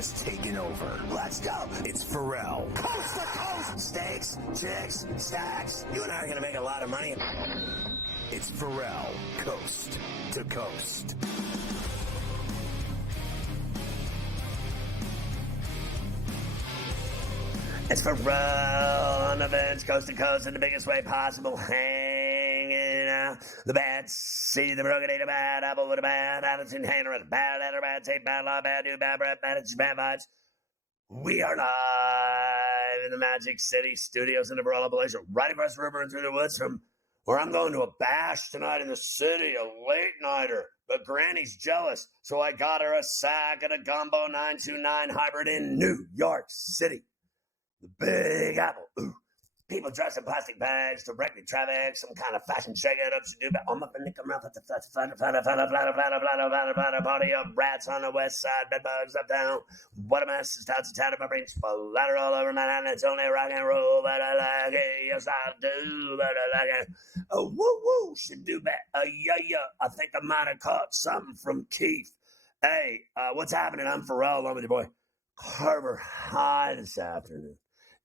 has taken over. Let's go. It's Ferrall. Coast to coast. Steaks, chicks, stacks. You and I are going to make a lot of money. It's Ferrall, coast to coast. It's Ferrall on the bench, coast to coast, in the biggest way possible. Hanging out the bats, see the broken, eat a bad apple with a bad attitude, hater with a bad letter, bad tape, bad law, bad do, bad breath, bad attitude, bad vibes. We are live in the Magic City studios in the Barella Blazer, right across the river and through the woods from where I'm going to a bash tonight in the city, a late nighter. But Granny's jealous, so I got her a sack and a Gumbo 929 hybrid in New York City. The Big Apple. Ooh. People dressed in plastic bags, directly traffic, some kind of fashion shake-it-up to do. I'm up and nick around for the party of rats on the west side, bedbugs uptown. What a mess. It's touts and tatted, my brain splatter all over Manhattan. It's only rock and roll, but I like it. Yes, I do, but I like it. Oh, woo-woo, should do that. Yeah. I think I might have caught something from Keith. Hey, what's happening? I'm Ferrall, along with your boy Carver High this afternoon.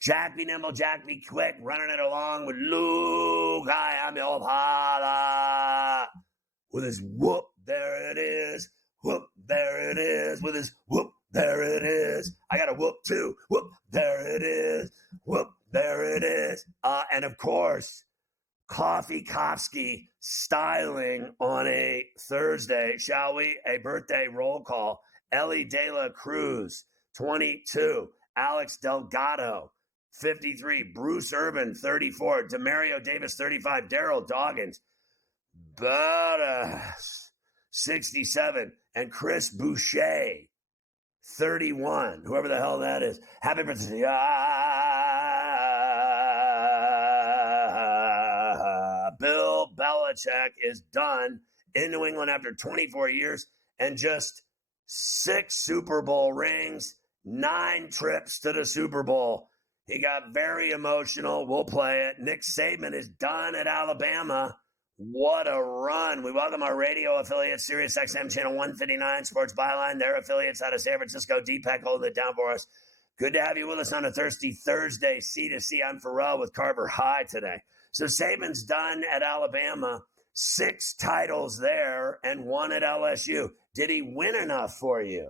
Jack be nimble, Jack be quick, running it along with Luke. Hi, I'm your father. With his whoop, there it is. Whoop, there it is. With his whoop, there it is. I got a whoop too. Whoop, there it is. Whoop, there it is. And of course, Coffee Kofsky styling on a Thursday, shall we? A birthday roll call. Ellie De La Cruz, 22. Alex Delgado, 53. Bruce Irvin, 34. Demario Davis, 35. Daryl Doggins, badass, 67. And Chris Boucher, 31. Whoever the hell that is. Happy birthday. Bill Belichick is done in New England after 24 years and just 6 Super Bowl rings, 9 trips to the Super Bowl. He got very emotional. We'll play it. Nick Saban is done at Alabama. What a run. We welcome our radio affiliate, Sirius XM Channel 159, Sports Byline. Their affiliates out of San Francisco, Deepak holding it down for us. Good to have you with us on a Thirsty Thursday, C2C. I'm Ferrall with Carver High today. So Saban's done at Alabama. 6 titles there and 1 at LSU. Did he win enough for you?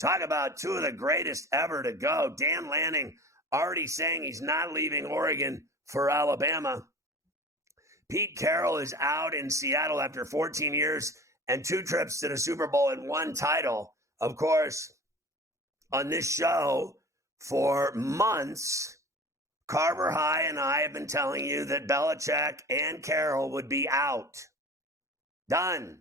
Talk about 2 of the greatest ever to go. Dan Lanning already saying he's not leaving Oregon for Alabama. Pete Carroll is out in Seattle after 14 years and 2 trips to the Super Bowl and 1 title. Of course, on this show for months, Carver High and I have been telling you that Belichick and Carroll would be out. Done.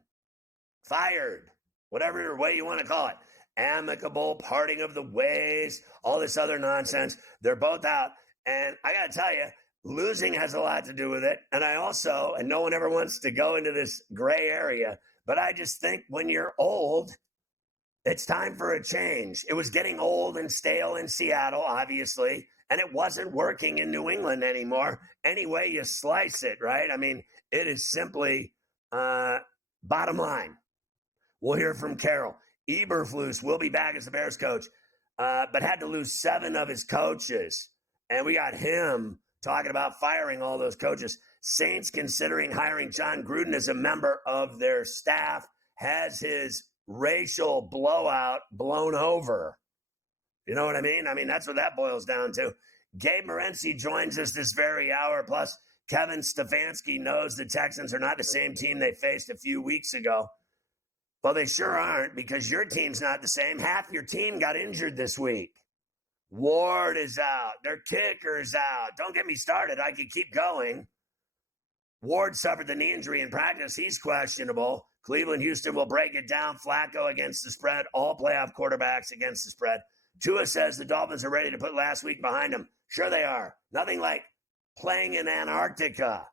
Fired. Whatever way you want to call it. Amicable parting of the ways, all this other nonsense. They're both out. And I got to tell you, losing has a lot to do with it. And I also, and no one ever wants to go into this gray area, but I just think when you're old, it's time for a change. It was getting old and stale in Seattle, obviously, and it wasn't working in New England anymore. Any way you slice it, right? I mean, it is simply bottom line. We'll hear from Carroll. Eberflus will be back as the Bears coach, but had to lose 7 of his coaches. And we got him talking about firing all those coaches. Saints considering hiring John Gruden as a member of their staff, has his racial blowout blown over. You know what I mean? I mean, that's what that boils down to. Gabe Morency joins us this very hour. Plus, Kevin Stefanski knows the Texans are not the same team they faced a few weeks ago. Well, they sure aren't, because your team's not the same. Half your team got injured this week. Ward is out. Their kicker's out. Don't get me started. I could keep going. Ward suffered the knee injury in practice. He's questionable. Cleveland, Houston will break it down. Flacco against the spread. All playoff quarterbacks against the spread. Tua says the Dolphins are ready to put last week behind them. Sure they are. Nothing like playing in Antarctica,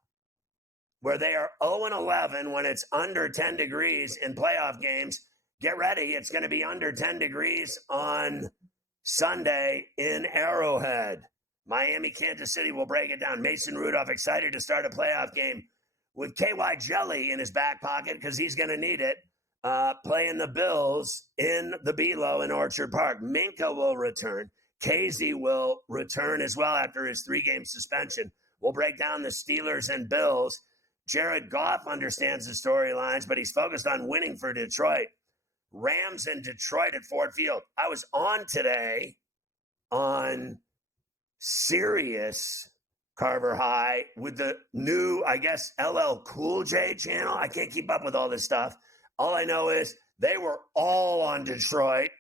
where they are 0-11 when it's under 10 degrees in playoff games. Get ready. It's going to be under 10 degrees on Sunday in Arrowhead. Miami, Kansas City will break it down. Mason Rudolph excited to start a playoff game with KY Jelly in his back pocket because he's going to need it. playing the Bills in the Belo in Orchard Park. Minka will return. Casey will return as well after his 3-game suspension. We'll break down the Steelers and Bills. Jared Goff understands the storylines, but he's focused on winning for Detroit. Rams and Detroit at Ford Field. I was on today on Sirius Carver High with the new, I guess, LL Cool J channel. I can't keep up with all this stuff. All I know is they were all on Detroit.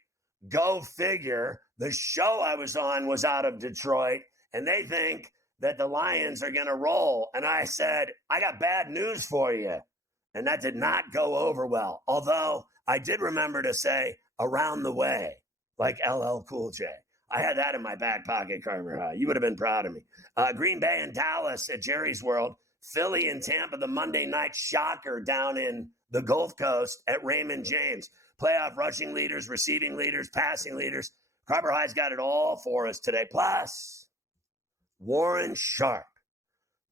Go figure. The show I was on was out of Detroit, and they think that the Lions are going to roll. And I said, I got bad news for you. And that did not go over well. Although I did remember to say around the way, like LL Cool J. I had that in my back pocket, Carver High. You would have been proud of me. Green Bay and Dallas at Jerry's World. Philly and Tampa, the Monday night shocker down in the Gulf Coast at Raymond James. Playoff rushing leaders, receiving leaders, passing leaders. Carver High's got it all for us today. Plus, Warren Sharp,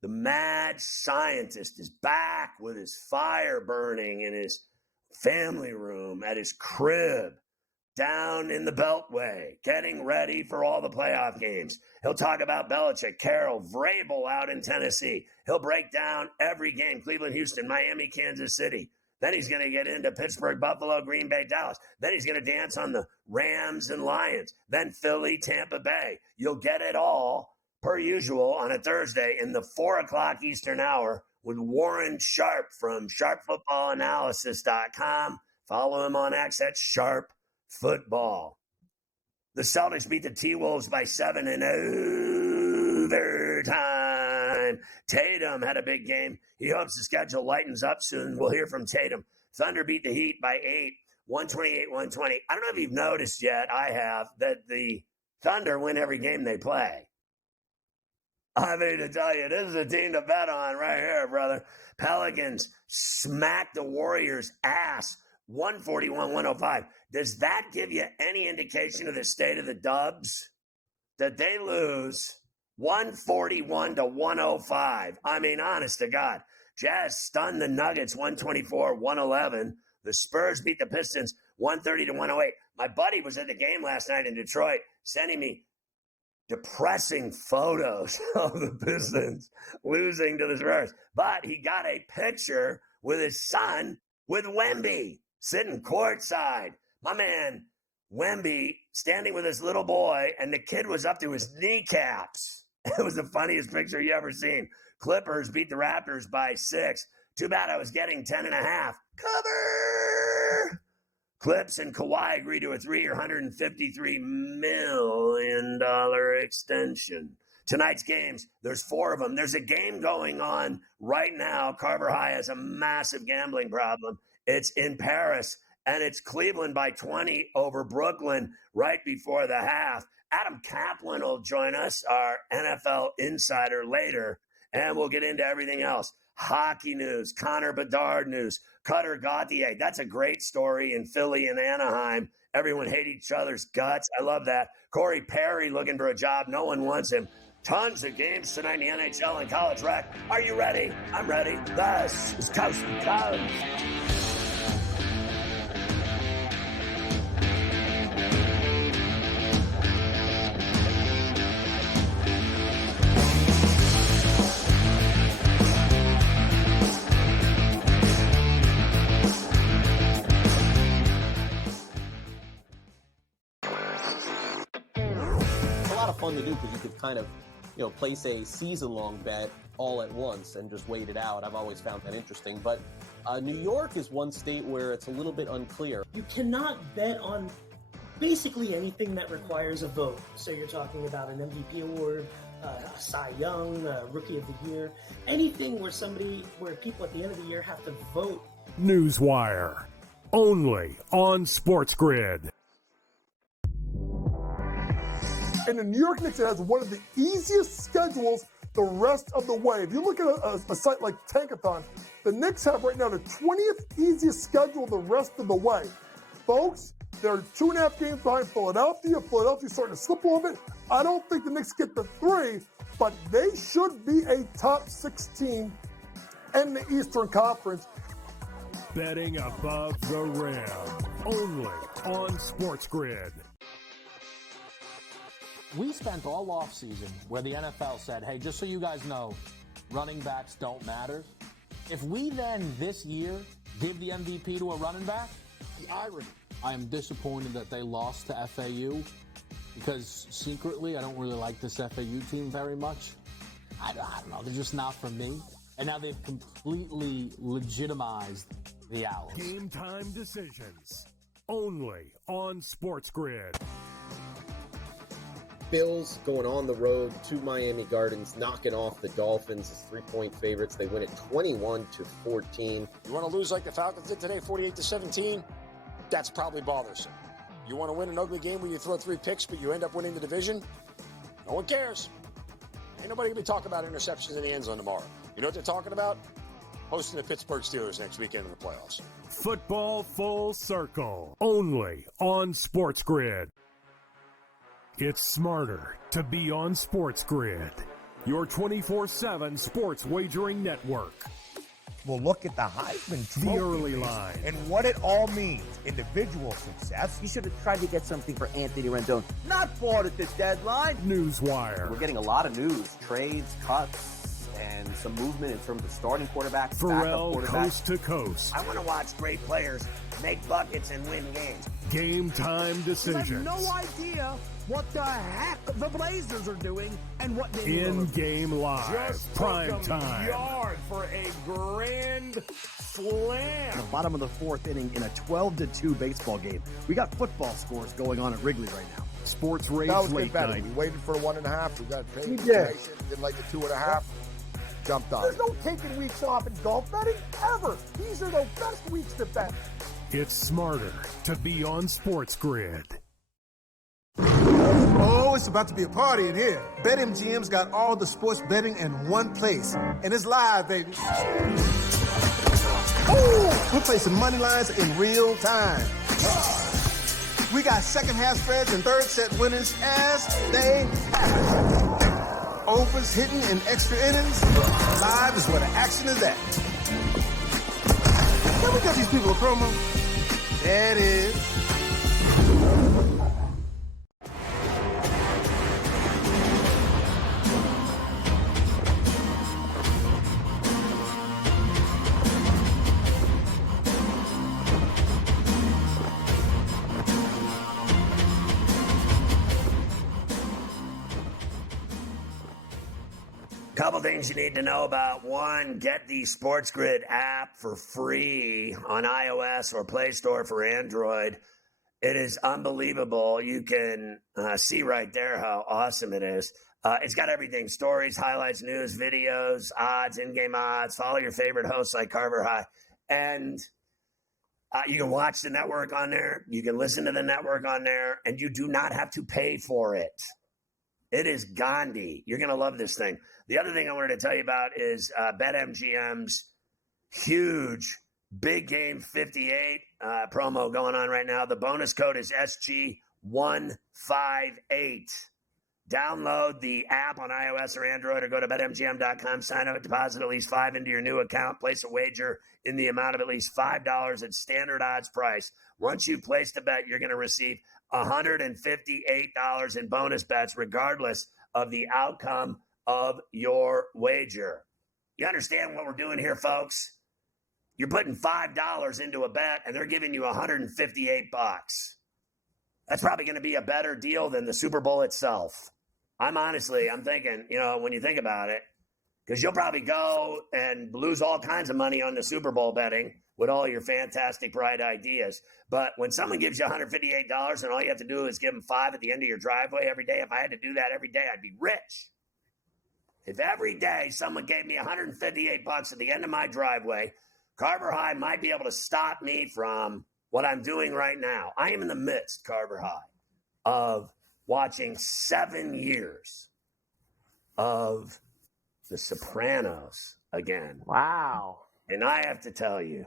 the mad scientist, is back with his fire burning in his family room at his crib down in the Beltway, getting ready for all the playoff games. He'll talk about Belichick, Carroll, Vrabel out in Tennessee. He'll break down every game, Cleveland, Houston, Miami, Kansas City. Then he's going to get into Pittsburgh, Buffalo, Green Bay, Dallas. Then he's going to dance on the Rams and Lions. Then Philly, Tampa Bay. You'll get it all, per usual, on a Thursday in the 4 o'clock Eastern hour with Warren Sharp from sharpfootballanalysis.com. Follow him on X at Sharp Football. The Celtics beat the T-Wolves by 7 in overtime. Tatum had a big game. He hopes the schedule lightens up soon. We'll hear from Tatum. Thunder beat the Heat by 8, 128-120. I don't know if you've noticed yet, I have, that the Thunder win every game they play. I mean to tell you, this is a team to bet on right here, brother. Pelicans smacked the Warriors' ass, 141-105. Does that give you any indication of the state of the Dubs? That they lose 141-105. I mean, honest to God. Jazz stunned the Nuggets 124-111. The Spurs beat the Pistons 130-108. My buddy was at the game last night in Detroit, sending me depressing photos of the Pistons losing to the Spurs. But he got a picture with his son with Wemby sitting courtside. My man Wemby standing with his little boy, and the kid was up to his kneecaps. It was the funniest picture you ever seen. Clippers beat the Raptors by 6. Too bad I was getting 10.5. Cover! Clips and Kawhi agreed to a 3-year, $153 million extension. Tonight's games, there's 4 of them. There's a game going on right now. Carver High has a massive gambling problem. It's in Paris, and it's Cleveland by 20 over Brooklyn right before the half. Adam Kaplan will join us, our NFL insider, later, and we'll get into everything else. Hockey news, Connor Bedard news, Cutter Gauthier. That's a great story in Philly and Anaheim. Everyone hate each other's guts. I love that. Corey Perry looking for a job. No one wants him. Tons of games tonight in the NHL and college rec. Are you ready? I'm ready. This is Coast to Coast. Fun to do because you could kind of, place a season-long bet all at once and just wait it out. I've always found that interesting. But New York is one state where it's a little bit unclear. You cannot bet on basically anything that requires a vote. So you're talking about an MVP award, a Cy Young, Rookie of the Year, anything where people at the end of the year have to vote. Newswire, only on SportsGrid. And the New York Knicks has one of the easiest schedules the rest of the way. If you look at a site like Tankathon, the Knicks have right now the 20th easiest schedule the rest of the way. Folks, they're 2.5 games behind Philadelphia. Philadelphia's starting to slip a little bit. I don't think the Knicks get the 3, but they should be a top 16 in the Eastern Conference. Betting above the rim. Only on SportsGrid. We spent all offseason where the NFL said, hey, just so you guys know, running backs don't matter. If we then this year give the MVP to a running back, the irony. I am disappointed that they lost to FAU because secretly I don't really like this FAU team very much. I don't know. They're just not for me. And now they've completely legitimized the Owls. Game time decisions. Only on SportsGrid. Bills going on the road to Miami Gardens, knocking off the Dolphins as 3-point favorites. They win it 21-14. You want to lose like the Falcons did today, 48-17? That's probably bothersome. You want to win an ugly game where you throw 3 picks, but you end up winning the division? No one cares. Ain't nobody going to be talking about interceptions in the end zone tomorrow. You know what they're talking about? Hosting the Pittsburgh Steelers next weekend in the playoffs. Football Full Circle. Only on SportsGrid. It's smarter to be on SportsGrid, your 24/7 sports wagering network. We'll look at the Heisman Trophy The early line. and what it all means. Individual success. You should have tried to get something for Anthony Rendon. Not bought at the deadline. Newswire. We're getting a lot of news, trades, cuts, and some movement in terms of starting quarterbacks, Pharrell backup quarterbacks. coast to coast. I want to watch great players make buckets and win games. Game time decisions. idea what the heck the Blazers are doing and what they In-game live. Just Prime time. yard for a grand slam. The bottom of the 4th inning in a 12-2 baseball game. We got football scores going on at Wrigley right now. Sports That Rage was Late good betting. Night. We waited for 1.5. We got paid. We did. Didn't like the 2.5. Jumped on. There's no taking weeks off in golf betting ever. These are the best weeks to bet. It's smarter to be on SportsGrid. Oh, it's about to be a party in here. BetMGM's got all the sports betting in one place. And it's live, baby. Oh, we're placing money lines in real time. We got second half spreads and third set winners as they happen. Overs hitting in extra innings. Live is where the action is at. Can we get these people a promo? There it is. Couple things you need to know about. One, get the SportsGrid app for free on iOS or Play Store for Android. It is unbelievable. You can see right there how awesome it is. It's got everything: stories, highlights, news, videos, odds, in-game odds. Follow your favorite hosts like Carver High. And you can watch the network on there. You can listen to the network on there. And you do not have to pay for it. It is Gandhi. You're going to love this thing. The other thing I wanted to tell you about is BetMGM's huge Big Game 58 promo going on right now. The bonus code is SG158. Download the app on iOS or Android or go to BetMGM.com. Sign up, deposit at least $5 into your new account. Place a wager in the amount of at least $5 at standard odds price. Once you place the bet, you're going to receive $158 in bonus bets regardless of the outcome of your wager. You understand what we're doing here, folks? You're putting $5 into a bet and they're giving you $158. That's probably going to be a better deal than the Super Bowl itself. I'm thinking, when you think about it, because you'll probably go and lose all kinds of money on the Super Bowl betting with all your fantastic, bright ideas. But when someone gives you $158 and all you have to do is give them $5 at the end of your driveway every day, if I had to do that every day, I'd be rich. If every day someone gave me $158 at the end of my driveway, Carver High might be able to stop me from what I'm doing right now. I am in the midst, Carver High, of watching 7 years of The Sopranos again. Wow. And I have to tell you,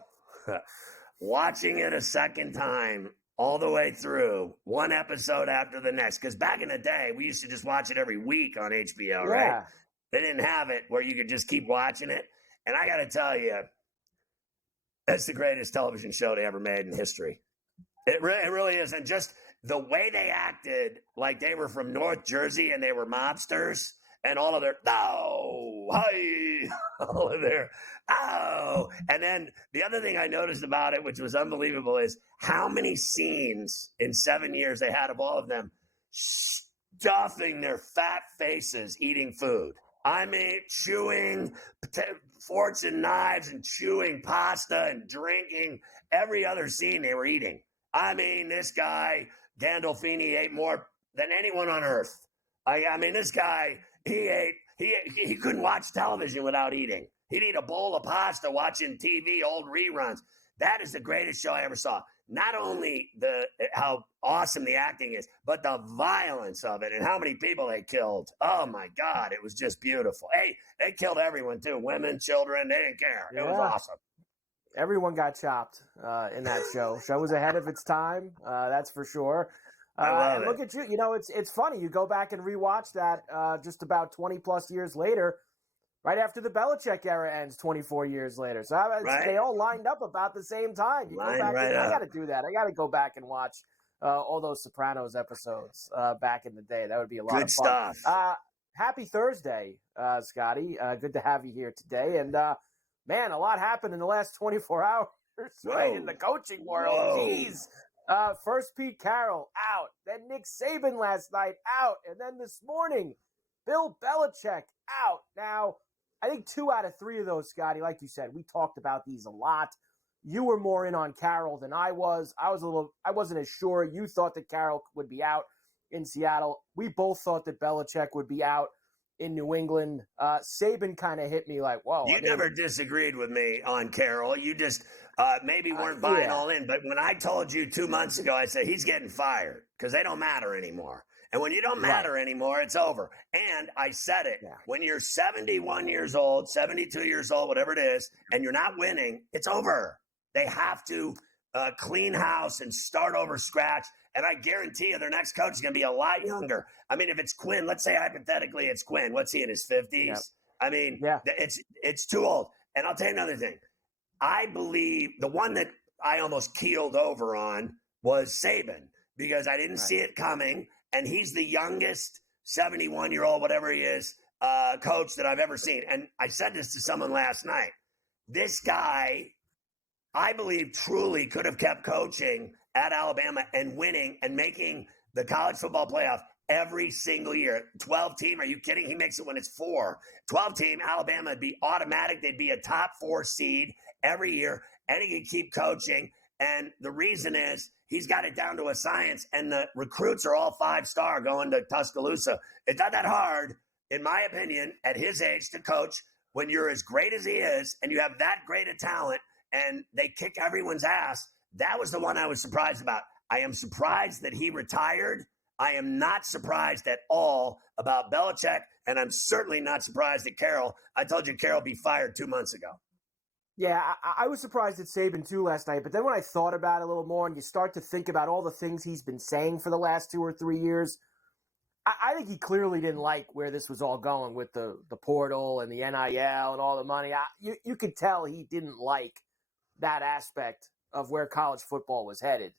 watching it a second time all the way through, one episode after the next, because back in the day, we used to just watch it every week on HBO, right? They didn't have it where you could just keep watching it. And I got to tell you, It's the greatest television show they ever made in history. It really is. And just the way they acted like they were from North Jersey and they were mobsters and all of their, all of their, And then the other thing I noticed about it, which was unbelievable, is how many scenes in 7 years they had of all of them stuffing their fat faces eating food. I mean, chewing forks and knives and chewing pasta and drinking every other scene they were eating. I mean, this guy, Gandolfini, ate more than anyone on earth. I mean, this guy, he couldn't watch television without eating. He'd eat a bowl of pasta watching TV, old reruns. That is the greatest show I ever saw. Not only how awesome the acting is, but the violence of it and how many people they killed. Oh, my God. It was just beautiful. Hey, they killed everyone, too. Women, children. They didn't care. It was awesome. Everyone got chopped in that show. Show was ahead of its time. That's for sure. I love it. Look at you. You know, it's funny. You go back and rewatch that just about 20-plus years later, right after the Belichick era ends 24 years later. So they all lined up about the same time. You go back I got to do that. I got to go back and watch all those Sopranos episodes back in the day. That would be a lot of fun. Stuff. Happy Thursday, Scotty. Good to have you here today. And, man, a lot happened in the last 24 hours right in the coaching world. Jeez. First Pete Carroll out. Then Nick Saban last night out. And then this morning, Bill Belichick out. Now, I think 2 out of 3 of those, Scotty, like you said, we talked about these a lot. You were more in on Carroll than I was. I wasn't as sure. You thought that Carroll would be out in Seattle. We both thought that Belichick would be out in New England. Saban kind of hit me like, whoa. You never disagreed with me on Carroll. You just maybe weren't buying all in. But when I told you 2 months ago, I said, he's getting fired because they don't matter anymore. And when you don't matter anymore, it's over. And I said it. Yeah. When you're 71 years old, 72 years old, whatever it is, and you're not winning, it's over. They have to clean house and start over scratch. And I guarantee you their next coach is going to be a lot younger. I mean, if it's Quinn, let's say hypothetically it's Quinn. What's he, in his 50s? Yep. I mean, it's too old. And I'll tell you another thing. I believe the one that I almost keeled over on was Saban because I didn't see it coming. And he's the youngest 71-year-old, whatever he is, coach that I've ever seen. And I said this to someone last night. This guy, I believe, truly could have kept coaching at Alabama and winning and making the college football playoff every single year. 12-team, are you kidding? He makes it when it's 4. 12-team, Alabama would be automatic. They'd be a top 4 seed every year, and he could keep coaching. And the reason is he's got it down to a science, and the recruits are all 5-star going to Tuscaloosa. It's not that hard, in my opinion, at his age to coach when you're as great as he is and you have that great a talent and they kick everyone's ass. That was the one I was surprised about. I am surprised that he retired. I am not surprised at all about Belichick, and I'm certainly not surprised at Carroll. I told you Carroll be fired 2 months ago. Yeah, I was surprised at Saban, too, last night. But then when I thought about it a little more and you start to think about all the things he's been saying for the last 2 or 3 years, I think he clearly didn't like where this was all going with the portal and the NIL and all the money. You could tell he didn't like that aspect of where college football was headed.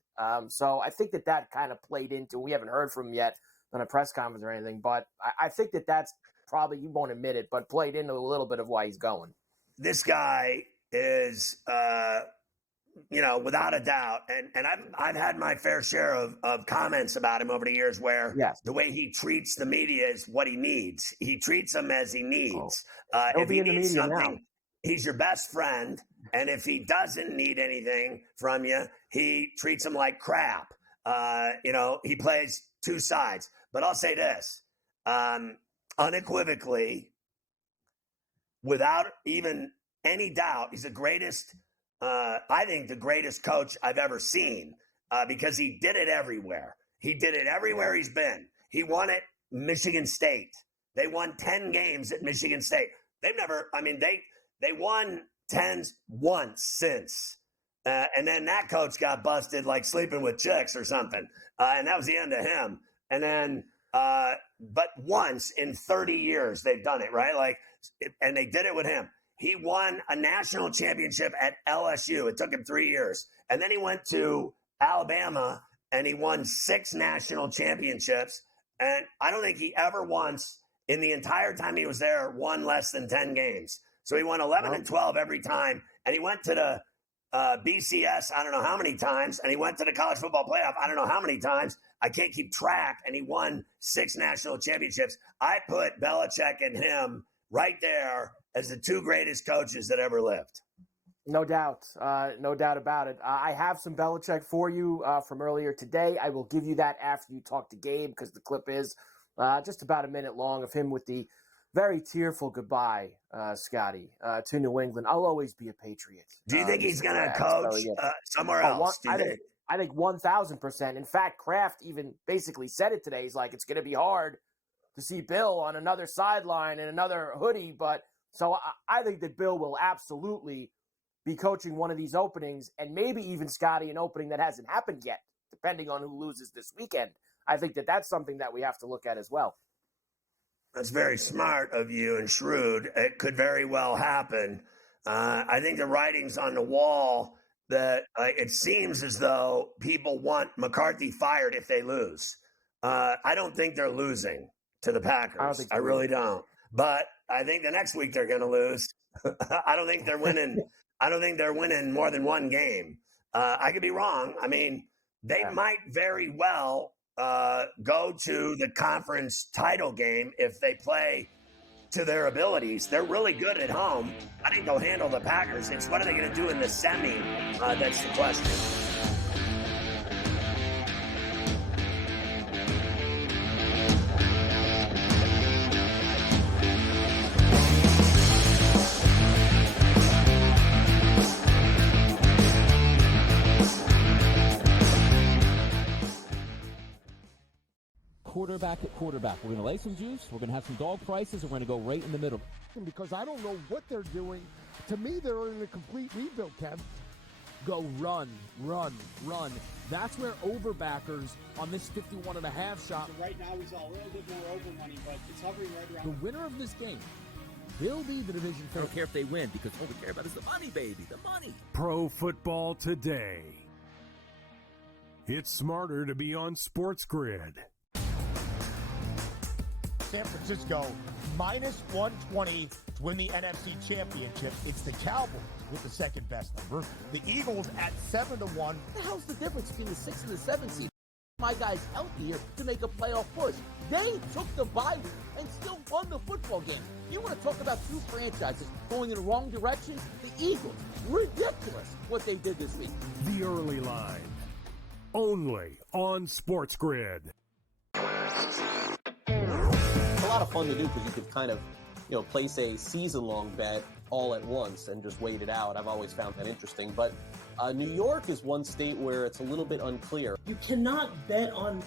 So I think that kind of played into, we haven't heard from him yet on a press conference or anything, but I think that's probably, you won't admit it, but played into a little bit of why he's going. This guy is, without a doubt, and I've had my fair share of comments about him over the years where the way he treats the media is what he needs. He treats them as he needs. If he needs something, he's your best friend. And if he doesn't need anything from you, he treats them like crap. He plays 2 sides. But I'll say this, unequivocally, without even any doubt, he's the greatest, I think the greatest coach I've ever seen because he did it everywhere. He did it everywhere he's been. He won at Michigan State. They won 10 games at Michigan State. They've never, they won 10 once since. And then that coach got busted like sleeping with chicks or something. And that was the end of him. And then, but once in 30 years, they've done it, right? And they did it with him. he won a national championship at LSU. It took him 3 years. And then he went to Alabama and he won 6 national championships. And I don't think he ever once, in the entire time he was there, won less than 10 games. So he won 11 and 12 every time. And he went to the BCS, I don't know how many times. And he went to the college football playoff, I don't know how many times. I can't keep track. And he won 6 national championships. I put Belichick and him right there as the 2 greatest coaches that ever lived. No doubt. No doubt about it. I have some Belichick for you from earlier today. I will give you that after you talk to Gabe, because the clip is just about a minute long of him with the very tearful goodbye, Scotty, to New England. I'll always be a Patriot. Do you think he's going to coach somewhere else? I think 1,000%. In fact, Kraft even basically said it today. He's like, it's going to be hard to see Bill on another sideline and another hoodie. But so I think that Bill will absolutely be coaching one of these openings, and maybe even, Scotty, an opening that hasn't happened yet, depending on who loses this weekend. I think that that's something that we have to look at as well. That's very smart of you and shrewd. It could very well happen. I think the writing's on the wall that it seems as though people want McCarthy fired if they lose. I don't think they're losing to the Packers. I really don't. But I think the next week they're going to lose. I don't think they're winning. I don't think they're winning more than one game. I could be wrong. I mean, they might very well go to the conference title game if they play to their abilities. They're really good at home. I think they'll handle the Packers. It's what are they going to do in the semi? That's the question. Quarterback at quarterback. We're going to lay some juice. We're going to have some dog prices. And we're going to go right in the middle. Because I don't know what they're doing. To me, they're in a complete rebuild, Kev. Go run, run, run. That's where overbackers on this 51.5 shot. So right now, we saw a little bit more over money, but it's hovering right around. The winner of this game will be the division favorite. I don't care if they win, because all we care about is the money, baby, the money. Pro Football Today. It's smarter to be on SportsGrid. San Francisco minus 120 to win the NFC Championship. It's the Cowboys with the second best number. The Eagles at 7-1. What the hell's the difference between the 6 and the 7 seed? My guy's healthy here to make a playoff push. They took the bye week and still won the football game. You want to talk about 2 franchises going in the wrong direction? The Eagles, ridiculous what they did this week. The early line, only on SportsGrid. A lot of fun to do because you could kind of, place a season-long bet all at once and just wait it out. I've always found that interesting. But New York is one state where it's a little bit unclear. You cannot bet on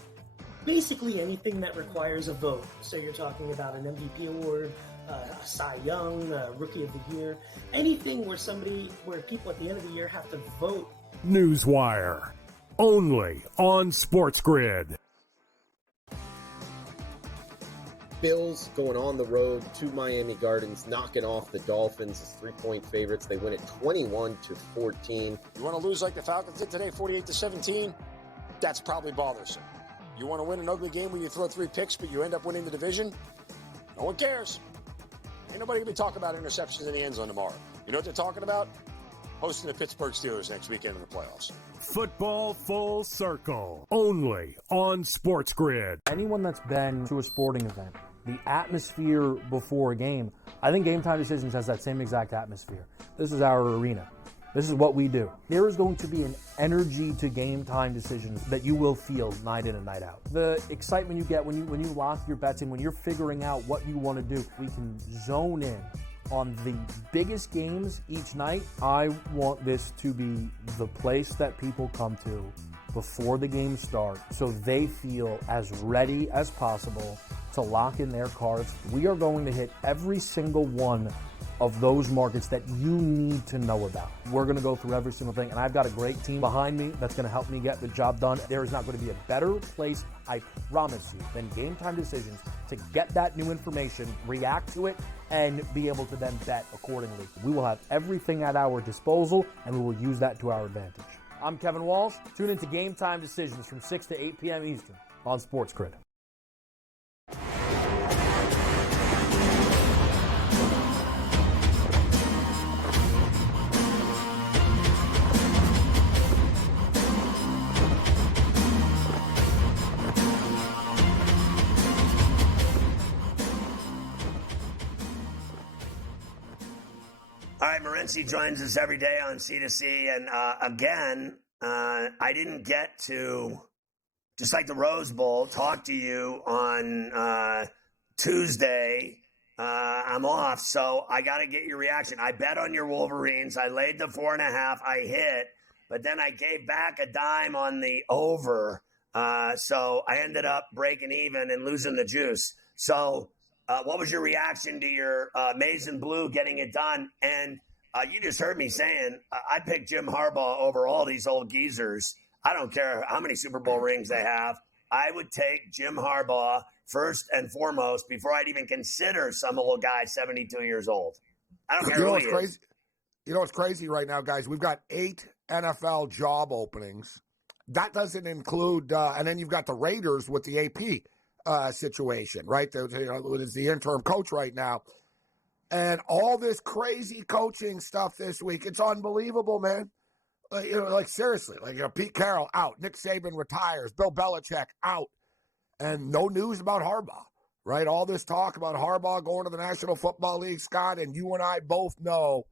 basically anything that requires a vote. So you're talking about an MVP award, a Cy Young, a Rookie of the Year, anything where people at the end of the year have to vote. Newswire, only on SportsGrid. Bills going on the road to Miami Gardens, knocking off the Dolphins as 3-point favorites. They win it 21-14. You want to lose like the Falcons did today, 48-17? That's probably bothersome. You want to win an ugly game where you throw 3 picks, but you end up winning the division? No one cares. Ain't nobody going to be talking about interceptions in the end zone tomorrow. You know what they're talking about? Hosting the Pittsburgh Steelers next weekend in the playoffs. Football Full Circle, only on SportsGrid. Anyone that's been to a sporting event, the atmosphere before a game, I think Game Time Decisions has that same exact atmosphere. This is our arena. This is what we do. There is going to be an energy to Game Time Decisions that you will feel night in and night out. The excitement you get when you lock your bets in, when you're figuring out what you want to do, we can zone in on the biggest games each night. I want this to be the place that people come to before the game starts so they feel as ready as possible to lock in their cards. We are going to hit every single one of those markets that you need to know about. We're going to go through every single thing, and I've got a great team behind me that's going to help me get the job done. There is not going to be a better place I promise you, then Game Time Decisions to get that new information, react to it, and be able to then bet accordingly. We will have everything at our disposal, and we will use that to our advantage. I'm Kevin Walsh. Tune into Game Time Decisions from 6 to 8 p.m. Eastern on SportsGrid. All right, Morency joins us every day on C2C. And again, I didn't get to, just like the Rose Bowl, talk to you on Tuesday. I'm off, so I got to get your reaction. I bet on your Wolverines. I laid the 4.5. I hit, but then I gave back a dime on the over. So I ended up breaking even and losing the juice. So what was your reaction to your maize and blue getting it done? And you just heard me saying I picked Jim Harbaugh over all these old geezers. I don't care how many Super Bowl rings they have. I would take Jim Harbaugh first and foremost before I'd even consider some old guy 72 years old. I don't care who he is. You know what's crazy right now, guys? We've got 8 NFL job openings. That doesn't include, and then you've got the Raiders with the AP situation, right? It's the interim coach right now. And all this crazy coaching stuff this week, it's unbelievable, man. Like seriously, Pete Carroll out, Nick Saban retires, Bill Belichick out, and no news about Harbaugh, right? All this talk about Harbaugh going to the National Football League, Scott, and you and I both know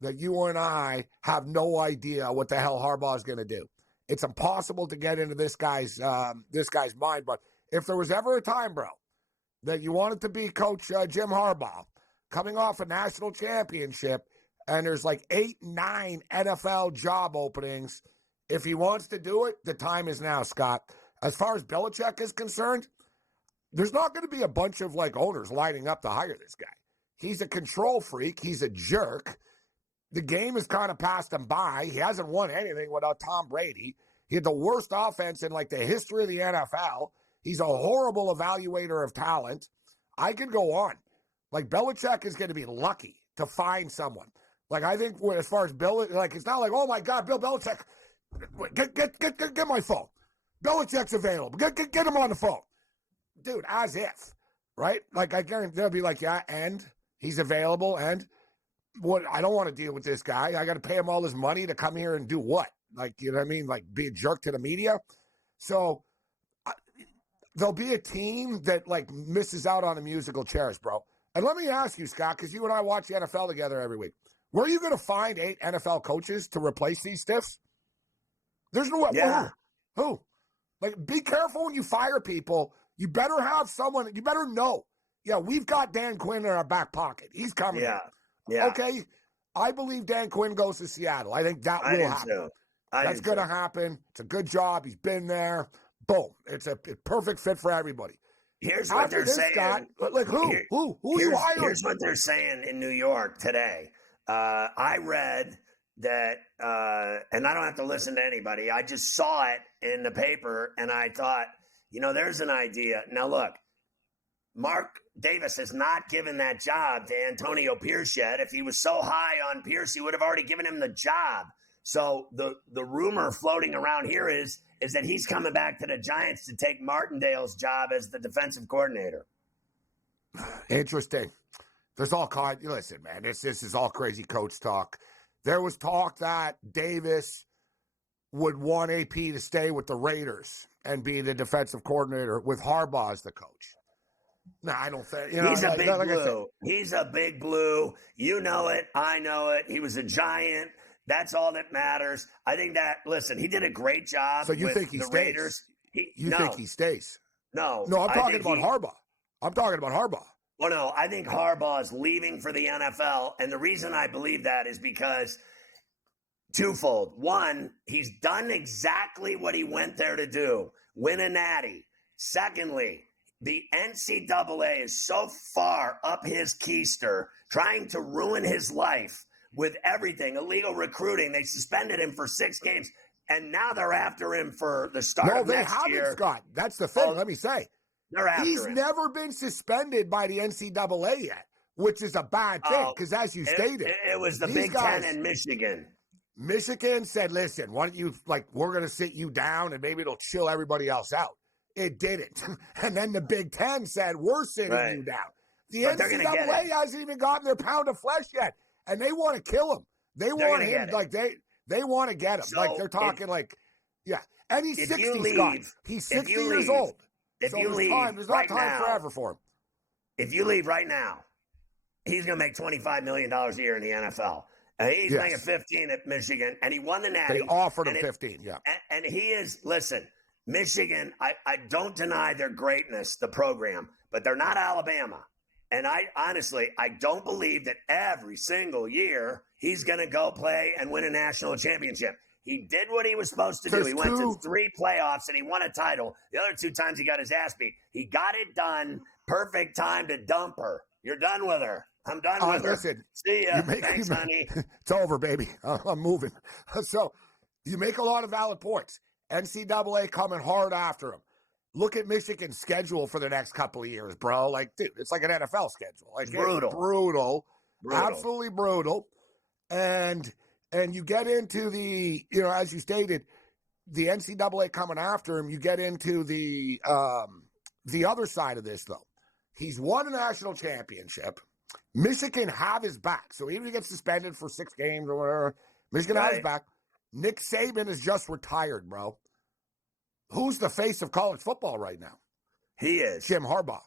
that you and I have no idea what the hell Harbaugh is going to do. It's impossible to get into this guy's mind. But if there was ever a time, bro, that you wanted to be Coach Jim Harbaugh, coming off a national championship, and there's like 8, 9 NFL job openings. If he wants to do it, the time is now, Scott. As far as Belichick is concerned, there's not going to be a bunch of owners lining up to hire this guy. He's a control freak. He's a jerk. The game has kind of passed him by. He hasn't won anything without Tom Brady. He had the worst offense in the history of the NFL. He's a horrible evaluator of talent. I could go on. Belichick is going to be lucky to find someone. I think as far as Bill, it's not oh my God, Bill Belichick, get my phone. Belichick's available. Get him on the phone. Dude, as if, right? I guarantee they'll be yeah, and he's available, and what? I don't want to deal with this guy. I got to pay him all this money to come here and do what? You know what I mean? Be a jerk to the media. So there'll be a team that misses out on the musical chairs, bro. And let me ask you, Scott, because you and I watch the NFL together every week. Where are you going to find 8 NFL coaches to replace these stiffs? There's no way. Yeah. Who? Be careful when you fire people. You better have someone. You better know. Yeah, we've got Dan Quinn in our back pocket. He's coming. Yeah. Okay. I believe Dan Quinn goes to Seattle. I think that will happen. That's going to happen. It's a good job. He's been there. Boom. It's a perfect fit for everybody. Here's what they're saying. Scott, who are you hiring? Here's what they're saying in New York today. I read that, and I don't have to listen to anybody. I just saw it in the paper, and I thought, there's an idea. Now, look, Mark Davis has not given that job to Antonio Pierce yet. If he was so high on Pierce, he would have already given him the job. So the rumor floating around here is that he's coming back to the Giants to take Martindale's job as the defensive coordinator. Interesting. There's all kinds. Listen, man, this is all crazy coach talk. There was talk that Davis would want AP to stay with the Raiders and be the defensive coordinator with Harbaugh as the coach. No, I don't think. He's a big blue. He's a big blue. You know it. I know it. He was a Giant. That's all that matters. I think that, listen, he did a great job. So you with think he the stays? Raiders. You think he stays? No. No, I'm talking about Harbaugh. I'm talking about Harbaugh. Well, no, I think Harbaugh is leaving for the NFL. And the reason I believe that is because twofold. One, he's done exactly what he went there to do, win a natty. Secondly, the NCAA is so far up his keister, trying to ruin his life with everything, illegal recruiting. They suspended him for 6 games. And now they're after him for the start No, of they next haven't, year. Scott. That's the thing. Let me say. They're after He's him. never been suspended by the NCAA yet, which is a bad thing because, as you stated, it was the these Big guys, Ten and Michigan. Michigan said, listen, why don't you, we're going to sit you down and maybe it'll chill everybody else out. It didn't. And then the Big Ten said, we're sitting you down. The NCAA hasn't even gotten their pound of flesh yet, and they want to kill him. They want him, they want to get him. So they're talking and he's 60, Scott. He's 60 years old. If you leave there's not time forever for him. If you leave right now, he's going to make $25 million a year in the NFL. He's making 15 at Michigan, and he won the Natty. They offered him 15, And he is, listen, Michigan, I don't deny their greatness, the program, but they're not Alabama. And I don't believe that every single year he's going to go play and win a national championship. He did what he was supposed to do. He went to 3 playoffs, and he won a title. The other 2 times he got his ass beat. He got it done. Perfect time to dump her. You're done with her. I'm done with her. Listen, see ya. Thanks, honey. It's over, baby. I'm moving. So you make a lot of valid points. NCAA coming hard after him. Look at Michigan's schedule for the next couple of years, bro. Dude, it's like an NFL schedule. Brutal. Absolutely brutal. And you get into the, as you stated, the NCAA coming after him. You get into the other side of this, though. He's won a national championship. Michigan have his back. So even if he gets suspended for 6 games or whatever, Michigan has his back. Nick Saban is just retired, bro. Who's the face of college football right now? He is. Jim Harbaugh.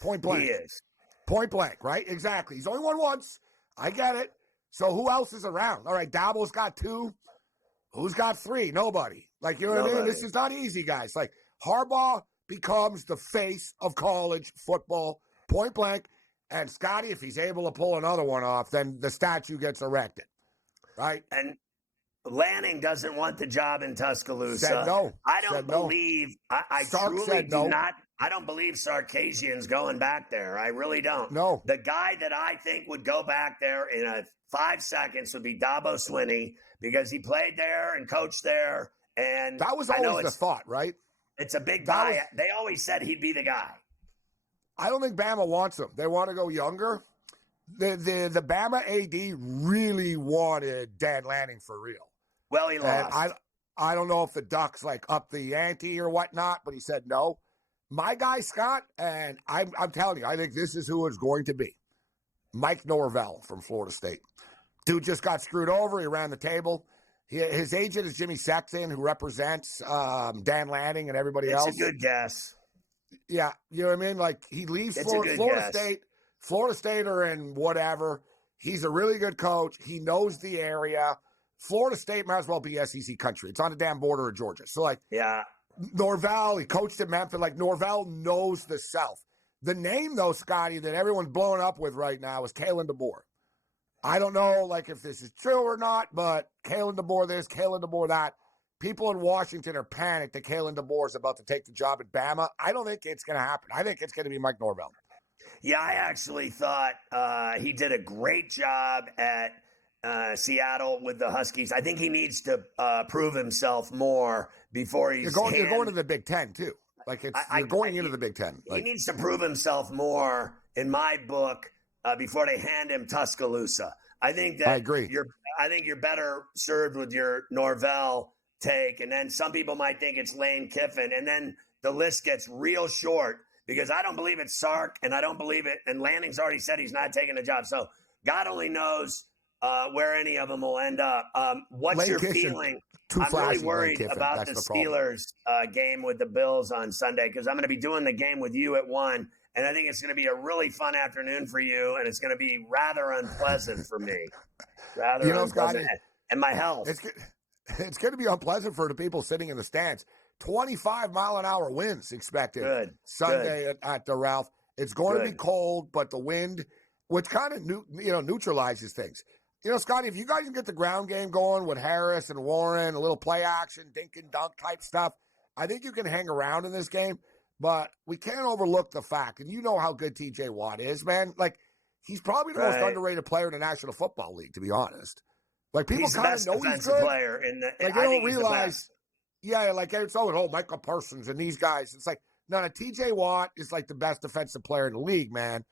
Point blank. He is. Point blank, right? Exactly. He's only won once. I get it. So who else is around? All right, Dabo's got 2. Who's got 3? Nobody. You know what I mean? This is not easy, guys. Harbaugh becomes the face of college football, point blank. And Scotty, if he's able to pull another one off, then the statue gets erected, right? And Lanning doesn't want the job in Tuscaloosa. Said no. I don't believe. I truly do not. I don't believe Sarkisian's going back there. I really don't. No. The guy that I think would go back there in 5 seconds would be Dabo Swinney because he played there and coached there. And that was always the thought, right? It's a big guy. They always said he'd be the guy. I don't think Bama wants him. They want to go younger. The Bama AD really wanted Dan Lanning for real. Well, he lost. And I don't know if the Ducks up the ante or whatnot, but he said no. My guy, Scott, and I'm telling you, I think this is who it's going to be. Mike Norvell from Florida State. Dude just got screwed over. He ran the table. His agent is Jimmy Sexton, who represents Dan Lanning and everybody else. It's a good guess. Yeah, you know what I mean? He leaves Florida State. Florida State are in whatever. He's a really good coach. He knows the area. Florida State might as well be SEC country. It's on the damn border of Georgia. So, Norvell, he coached at Memphis. Norvell knows the South. The name, though, Scotty, that everyone's blowing up with right now is Kalen DeBoer. I don't know, if this is true or not, but Kalen DeBoer this, Kalen DeBoer that. People in Washington are panicked that Kalen DeBoer is about to take the job at Bama. I don't think it's going to happen. I think it's going to be Mike Norvell. Yeah, I actually thought he did a great job at Seattle with the Huskies. I think he needs to prove himself more before he's You're going to the Big Ten, too. You're going into the Big Ten. He needs to prove himself more, in my book, before they hand him Tuscaloosa. I think that I agree. I think you're better served with your Norvell take, and then some people might think it's Lane Kiffin, and then the list gets real short because I don't believe it's Sark, and I don't believe it, and Lanning's already said he's not taking the job. So God only knows where any of them will end up. What's Lane your Kiffin, feeling? too I'm flashy, really worried Lane Kiffin. about That's the the problem. Steelers game with the Bills on Sunday because I'm going to be doing the game with you at 1, and I think it's going to be a really fun afternoon for you, and it's going to be rather unpleasant for me. Rather unpleasant. Scotty, and my health. It's going to be unpleasant for the people sitting in the stands. 25-mile-an-hour winds expected Sunday at the Ralph. It's going to be cold, but the wind, which kind of neutralizes things. Scotty, if you guys can get the ground game going with Harris and Warren, a little play action, dink and dunk type stuff, I think you can hang around in this game. But we can't overlook the fact, and you know how good T.J. Watt is, man. He's probably the most underrated player in the National Football League, to be honest. Like people He's the kind of best know he's defensive good. player in the. Like they don't realize. Yeah, like it's Michael Parsons and these guys. It's like no, TJ Watt is like the best defensive player in the league, man.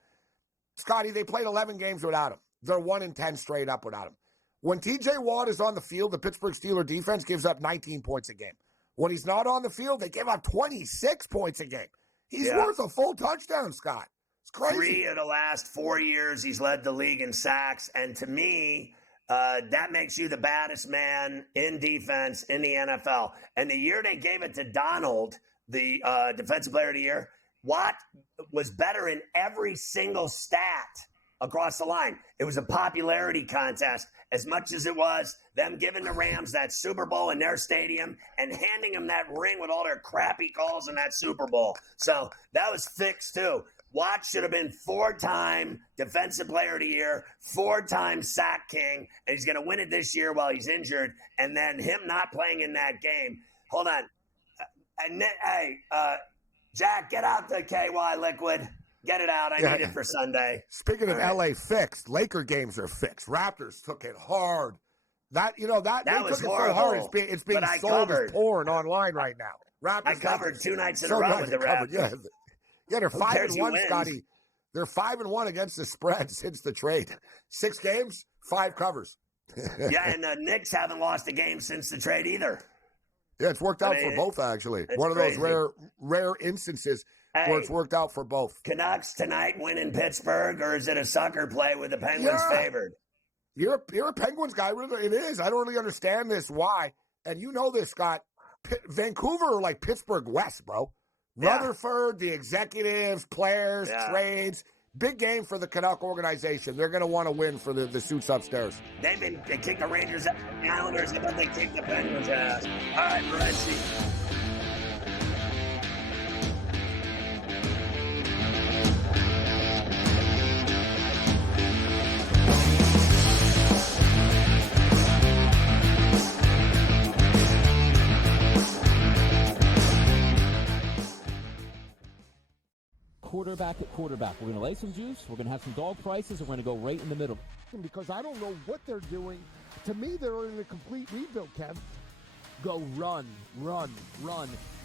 Scotty, they played 11 games without him. They're 1-10 straight up without him. When TJ Watt is on the field, the Pittsburgh Steelers defense gives up 19 points a game. When he's not on the field, they give up 26 points a game. He's worth a full touchdown, Scott. It's crazy. 3 of the last 4 years, he's led the league in sacks. And to me, that makes you the baddest man in defense in the NFL. And the year they gave it to Donald, the defensive player of the year, Watt was better in every single stat across the line. It was a popularity contest as much as it was them giving the Rams that Super Bowl in their stadium and handing them that ring with all their crappy calls in that Super Bowl. So that was fixed too. Watt should have been 4-time defensive player of the year, 4-time sack king, and he's going to win it this year while he's injured. And then him not playing in that game. Hold on. Jack, get out the KY liquid. Get it out. I need it for Sunday. Speaking of LA fixed, Laker games are fixed. Raptors took it hard. That they was took it horrible, so hard. It's being sold as porn online right now. Raptors I covered 2 nights in a row with the Raptors. Yeah, they're 5-1, Scotty. They're 5-1 against the spread since the trade. 6 games, 5 covers. Yeah, and the Knicks haven't lost a game since the trade either. Yeah, it's worked out for both, actually. One of those rare instances where it's worked out for both. Canucks tonight win in Pittsburgh, or is it a sucker play with the Penguins favored? You're a Penguins guy. It is. I don't really understand this. Why? And you know this, Scott. Vancouver are like Pittsburgh West, bro. Rutherford, the executives, players, trades. Big game for the Canuck organization. They're going to want to win for the suits upstairs. They kicked the Rangers out, the Islanders, but they kicked the Penguins' ass. All right, Morency. Quarterback at quarterback. We're going to lay some juice. We're going to have some dog prices, and we're going to go right in the middle. Because I don't know what they're doing. To me, they're in a complete rebuild, Kev. Go run.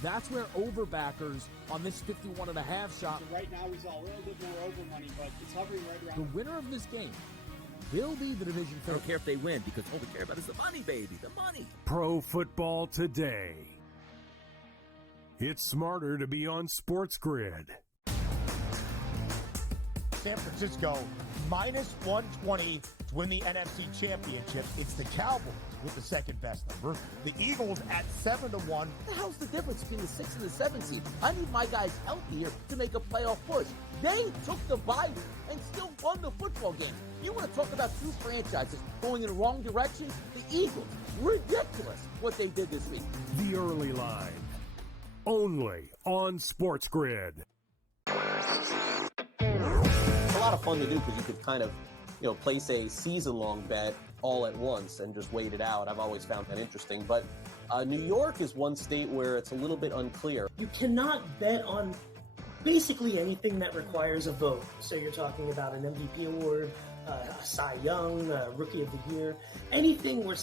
That's where overbackers on this 51.5 shot. So right now we saw a little bit more over money, but it's hovering right around. The winner of this game will be the division I don't care if they win, because all we care about is the money, baby. The money. Pro Football Today. It's smarter to be on SportsGrid. San Francisco -120 to win the NFC Championship. It's the Cowboys with the second best number. The Eagles at 7-1. What the hell's the difference between the 6 and the 7 seed? I need my guys healthy here to make a playoff push. They took the bye and still won the football game. You want to talk about two franchises going in the wrong direction? The Eagles. Ridiculous what they did this week. The early line. Only on SportsGrid. It's a lot of fun to do because you could kind of, place a season-long bet all at once and just wait it out. I've always found that interesting. But New York is one state where it's a little bit unclear. You cannot bet on basically anything that requires a vote. So you're talking about an MVP award, a Cy Young, Rookie of the Year, anything where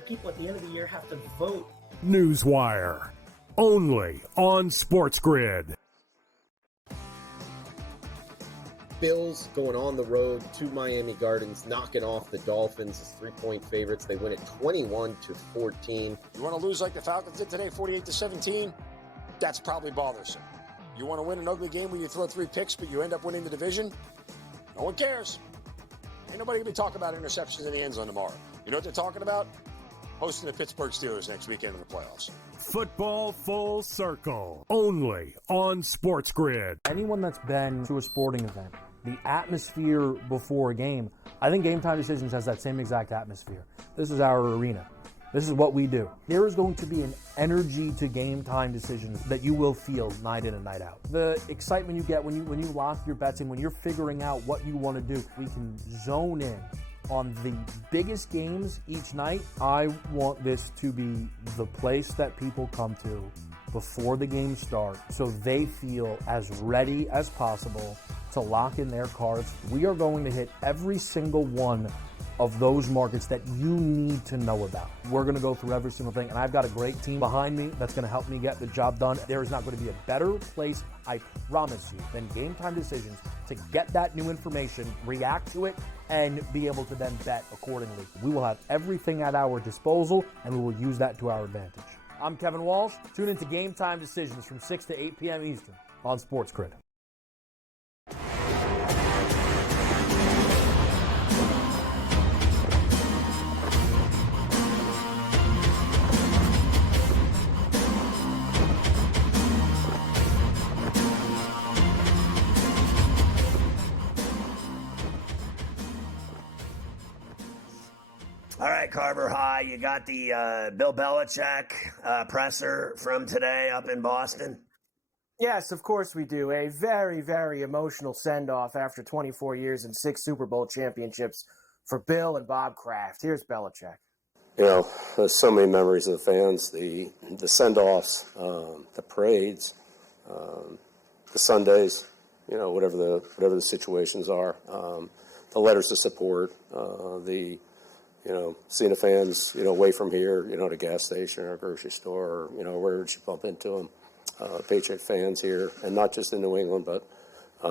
people at the end of the year have to vote. Newswire. Only on SportsGrid. Bills going on the road to Miami Gardens, knocking off the Dolphins as 3-point favorites. They win it 21-14. You want to lose like the Falcons did today, 48-17? That's probably bothersome. You want to win an ugly game where you throw 3 picks, but you end up winning the division? No one cares. Ain't nobody going to be talking about interceptions in the end zone tomorrow. You know what they're talking about? Hosting the Pittsburgh Steelers next weekend in the playoffs. Football Full Circle. Only on SportsGrid. Anyone that's been to a sporting event, the atmosphere before a game, I think Game Time Decisions has that same exact atmosphere. This is our arena. This is what we do. There is going to be an energy to Game Time Decisions that you will feel night in and night out. The excitement you get when you lock your bets in, when you're figuring out what you want to do, we can zone in on the biggest games each night. I want this to be the place that people come to before the games start so they feel as ready as possible to lock in their cards. We are going to hit every single one of those markets that you need to know about. We're going to go through every single thing, and I've got a great team behind me that's going to help me get the job done. There is not going to be a better place, I promise you, than Game Time Decisions to get that new information, react to it, and be able to then bet accordingly. We will have everything at our disposal, and we will use that to our advantage. I'm Kevin Walsh. Tune into Game Time Decisions from 6 to 8 p.m. Eastern on SportsGrid. All right, Carver High, you got the Bill Belichick presser from today up in Boston? Yes, of course we do. A very, very emotional send-off after 24 years and 6 Super Bowl championships for Bill and Bob Kraft. Here's Belichick. You know, there's so many memories of the fans, the send-offs, the parades, the Sundays, you know, whatever the situations are, the letters of support, you know, seeing the fans, you know, away from here, you know, at a gas station or a grocery store, or, you know, wherever you bump into them. Patriot fans here, and not just in New England, but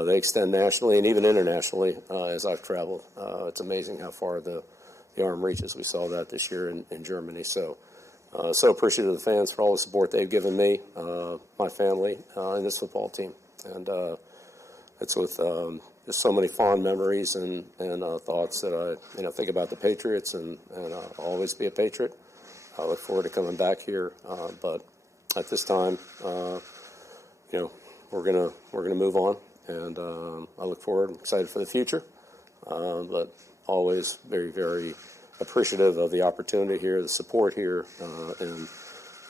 they extend nationally and even internationally as I've traveled. It's amazing how far the arm reaches. We saw that this year in Germany. So appreciative of the fans for all the support they've given me, my family, and this football team. And it's with just so many fond memories and thoughts that I think about the Patriots, and I'll always be a Patriot. I look forward to coming back here, but at this time, you know, we're gonna move on, and I look forward. I'm excited for the future, but always very, very appreciative of the opportunity here, the support here, and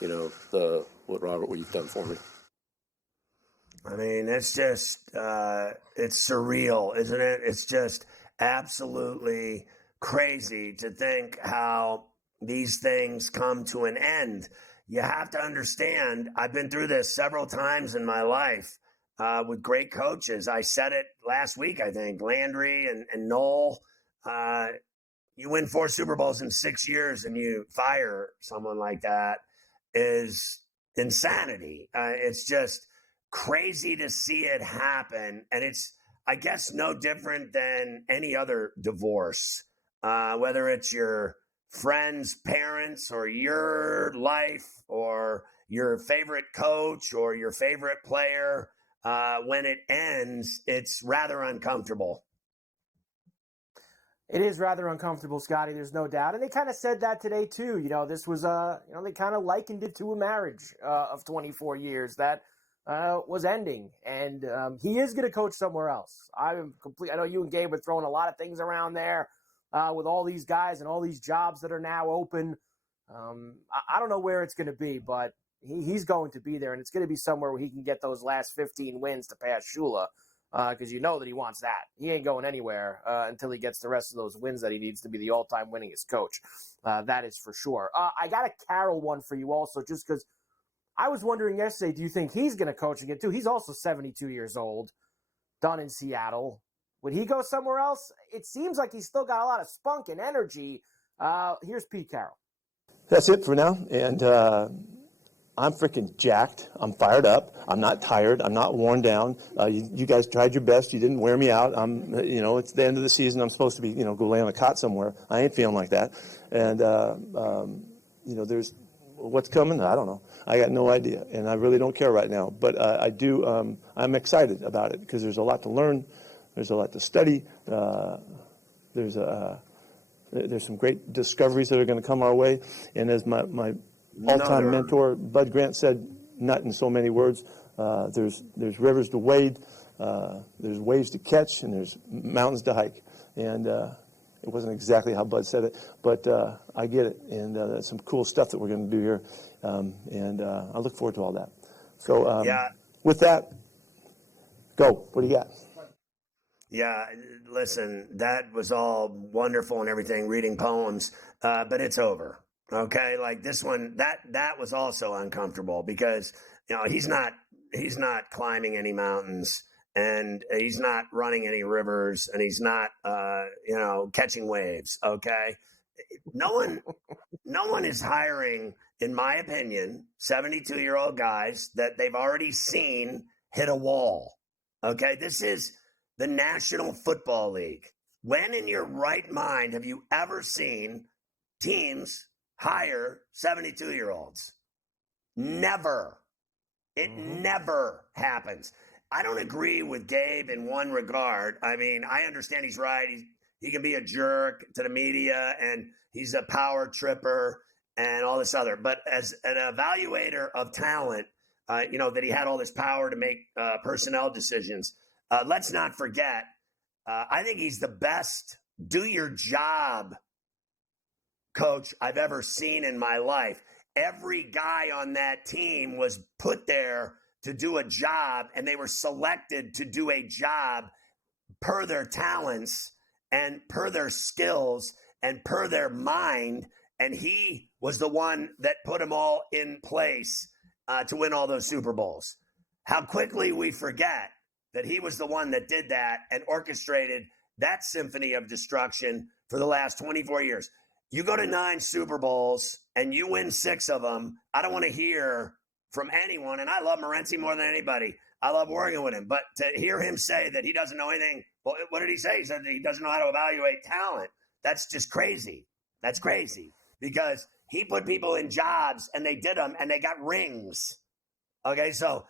you know what you've done for me. I mean, it's just, it's surreal, isn't it? It's just absolutely crazy to think how these things come to an end. You have to understand, I've been through this several times in my life with great coaches. I said it last week, I think, Landry and Noel. You win 4 Super Bowls in 6 years and you fire someone like that is insanity. It's just crazy to see it happen. And it's, I guess, no different than any other divorce, whether it's your friends' parents or your life or your favorite coach or your favorite player. When it ends, it's rather uncomfortable. It is rather uncomfortable, Scotty, there's no doubt. And they kind of said that today, too. You know, this was, they kind of likened it to a marriage of 24 years that was ending. And he is going to coach somewhere else. I know you and Gabe were throwing a lot of things around there with all these guys and all these jobs that are now open. I don't know where it's going to be, but he's going to be there, and it's going to be somewhere where he can get those last 15 wins to pass Shula, because you know that he wants that. He ain't going anywhere until he gets the rest of those wins that he needs to be the all-time winningest coach. That is for sure. I got a Carroll one for you also, just because I was wondering yesterday, do you think he's going to coach again too? He's also 72 years old, done in Seattle. Would he go somewhere else? It seems like he's still got a lot of spunk and energy. Here's Pete Carroll. That's it for now, and I'm freaking jacked. I'm fired up. I'm not tired. I'm not worn down. You guys tried your best. You didn't wear me out. It's the end of the season. I'm supposed to be, go lay on a cot somewhere. I ain't feeling like that. And, there's what's coming. I don't know. I got no idea, and I really don't care right now. But I do. I'm excited about it because there's a lot to learn. There's a lot to study. There's some great discoveries that are going to come our way. And as my all-time mentor, Bud Grant, said, not in so many words, there's rivers to wade, there's waves to catch, and there's mountains to hike. And it wasn't exactly how Bud said it, but I get it. And that's some cool stuff that we're going to do here. And I look forward to all that. So with that, go. What do you got? Yeah, listen, that was all wonderful and everything, reading poems, but it's over. Okay, like this one, that was also uncomfortable because he's not climbing any mountains and he's not running any rivers, and he's not, catching waves. Okay, no one is hiring, in my opinion, 72-year-old guys that they've already seen hit a wall. Okay, this is the National Football League. When in your right mind have you ever seen teams hire 72-year-olds? Never. It never happens. I don't agree with Gabe in one regard. I mean, I understand he's right. He can be a jerk to the media, and he's a power tripper and all this other. But as an evaluator of talent, that he had all this power to make personnel decisions. Let's not forget, I think he's the best do your job coach I've ever seen in my life. Every guy on that team was put there to do a job, and they were selected to do a job per their talents and per their skills and per their mind. And he was the one that put them all in place to win all those Super Bowls. How quickly we forget that he was the one that did that and orchestrated that symphony of destruction for the last 24 years. You go to 9 Super Bowls and you win 6 of them. I don't want to hear from anyone, and I love Morency more than anybody. I love working with him. But to hear him say that he doesn't know anything, well, what did he say? He said that he doesn't know how to evaluate talent. That's just crazy. That's crazy because he put people in jobs and they did them and they got rings. Okay, so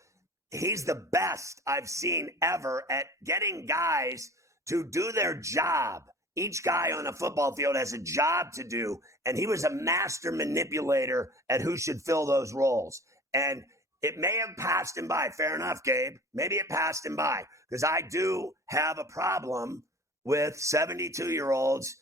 he's the best I've seen ever at getting guys to do their job. Each guy on a football field has a job to do, and he was a master manipulator at who should fill those roles. And it may have passed him by. Fair enough, Gabe. Maybe it passed him by because I do have a problem with 72-year-olds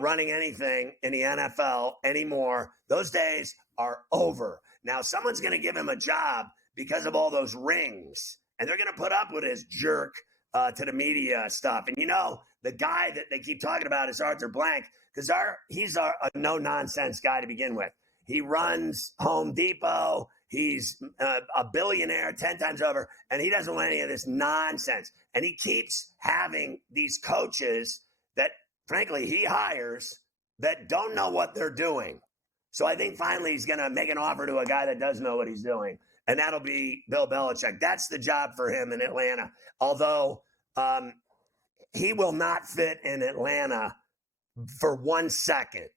running anything in the NFL anymore. Those days are over. Now, someone's going to give him a job because of all those rings, and they're going to put up with his jerk to the media stuff. And, the guy that they keep talking about is Arthur Blank because he's a no-nonsense guy to begin with. He runs Home Depot. He's a billionaire 10 times over, and he doesn't want any of this nonsense. And he keeps having these coaches that, frankly, he hires that don't know what they're doing. So I think finally he's going to make an offer to a guy that does know what he's doing, and that'll be Bill Belichick. That's the job for him in Atlanta, although he will not fit in Atlanta for 1 second.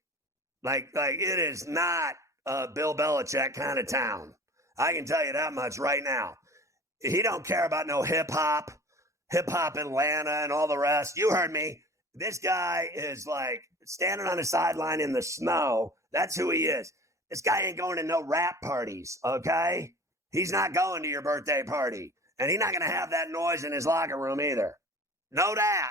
Like it is not a Bill Belichick kind of town. I can tell you that much right now. He don't care about no hip-hop Atlanta and all the rest. You heard me. This guy is like standing on the sideline in the snow. That's who he is. This guy ain't going to no rap parties, okay? He's not going to your birthday party. And he's not going to have that noise in his locker room either. Know that.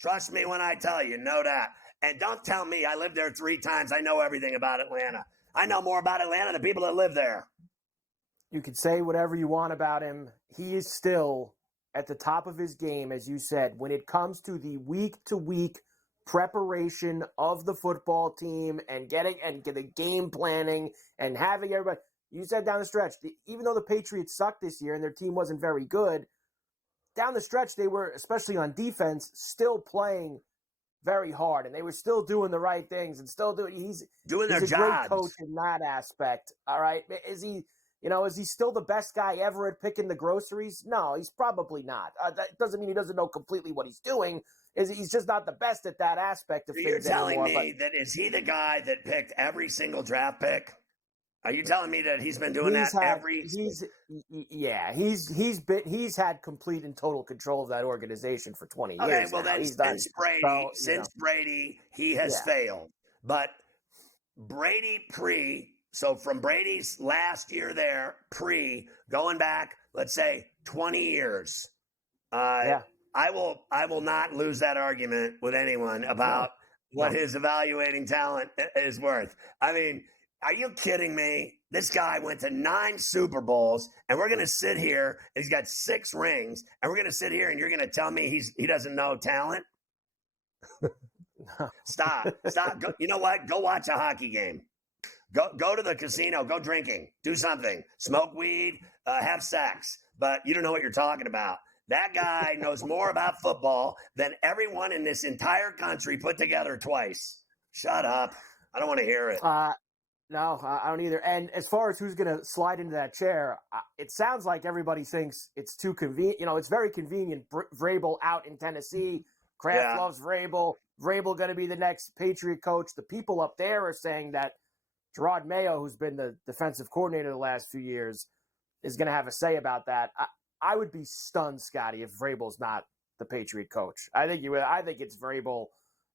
Trust me when I tell you, know that. And don't tell me I lived there 3 times. I know everything about Atlanta. I know more about Atlanta than people that live there. You can say whatever you want about him. He is still at the top of his game, as you said, when it comes to the week-to-week preparation of the football team and getting the game planning and having everybody. You said down the stretch, even though the Patriots sucked this year and their team wasn't very good, down the stretch they were, especially on defense, still playing very hard, and they were still doing the right things and still doing. He's their a jobs. Great coach in that aspect. All right, is he still the best guy ever at picking the groceries? No, he's probably not. That doesn't mean he doesn't know completely what he's doing. He's just not the best at that aspect of things anymore. You're telling me that is he the guy that picked every single draft pick? Are you telling me that he's been doing that every? He's had complete and total control of that organization for 20 years. Okay, well now. then since Brady, he has failed. But Brady so from Brady's last year there, going back, let's say 20 years. I will not lose that argument with anyone about what his evaluating talent is worth. I mean, are you kidding me? This guy went to 9 Super Bowls, and we're going to sit here, and he's got 6 rings, and we're going to sit here, and you're going to tell me he doesn't know talent? Stop. Go, you know what? Go watch a hockey game. Go to the casino. Go drinking. Do something. Smoke weed. Have sex. But you don't know what you're talking about. That guy knows more about football than everyone in this entire country put together twice. Shut up. I don't want to hear it. No, I don't either. And as far as who's going to slide into that chair, it sounds like everybody thinks it's too convenient. It's very convenient. Vrabel out in Tennessee. Kraft loves Vrabel. Vrabel going to be the next Patriot coach. The people up there are saying that Gerard Mayo, who's been the defensive coordinator the last few years, is going to have a say about that. I would be stunned, Scotty, if Vrabel's not the Patriot coach. I think it's Vrabel.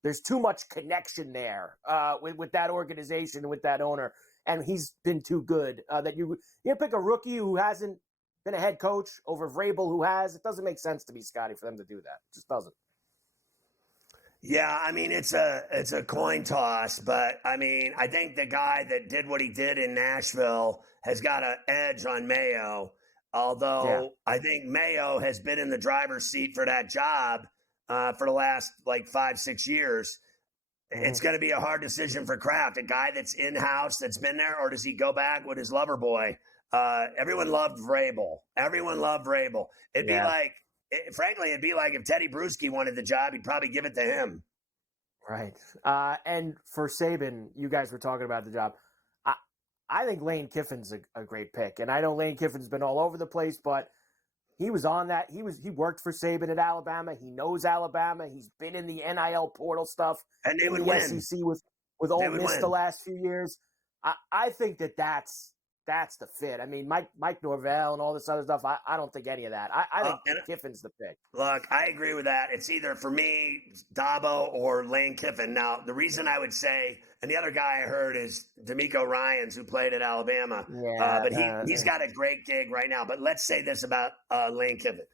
There's too much connection there with that organization, with that owner, and he's been too good that you pick a rookie who hasn't been a head coach over Vrabel who has. It doesn't make sense to me, Scotty, for them to do that. It just doesn't. Yeah, I mean, it's a coin toss, but I mean, I think the guy that did what he did in Nashville has got an edge on Mayo, although I think Mayo has been in the driver's seat for that job for the last 5-6 years. It's going to be a hard decision for Kraft, a guy that's in-house, that's been there, or does he go back with his lover boy? Everyone loved Vrabel. It'd be like, frankly, it'd be like if Teddy Bruschi wanted the job, he'd probably give it to him. Right. And for Saban, you guys were talking about the job. I think Lane Kiffin's a great pick. And I know Lane Kiffin's been all over the place, but he was on that. He worked for Saban at Alabama. He knows Alabama. He's been in the NIL portal stuff. And they would the win. SEC with Ole Miss the last few years. I think that's the fit. I mean, Mike Norvell and all this other stuff, I don't think any of that. I think Kiffin's the pick. Look, I agree with that. It's either, for me, Dabo or Lane Kiffin. Now, the reason I would say, and the other guy I heard is D'Amico Ryans, who played at Alabama. But he's got a great gig right now. But let's say this about Lane Kiffin.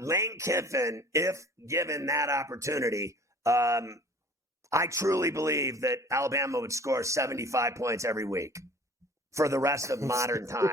Lane Kiffin, if given that opportunity, I truly believe that Alabama would score 75 points every week for the rest of modern times.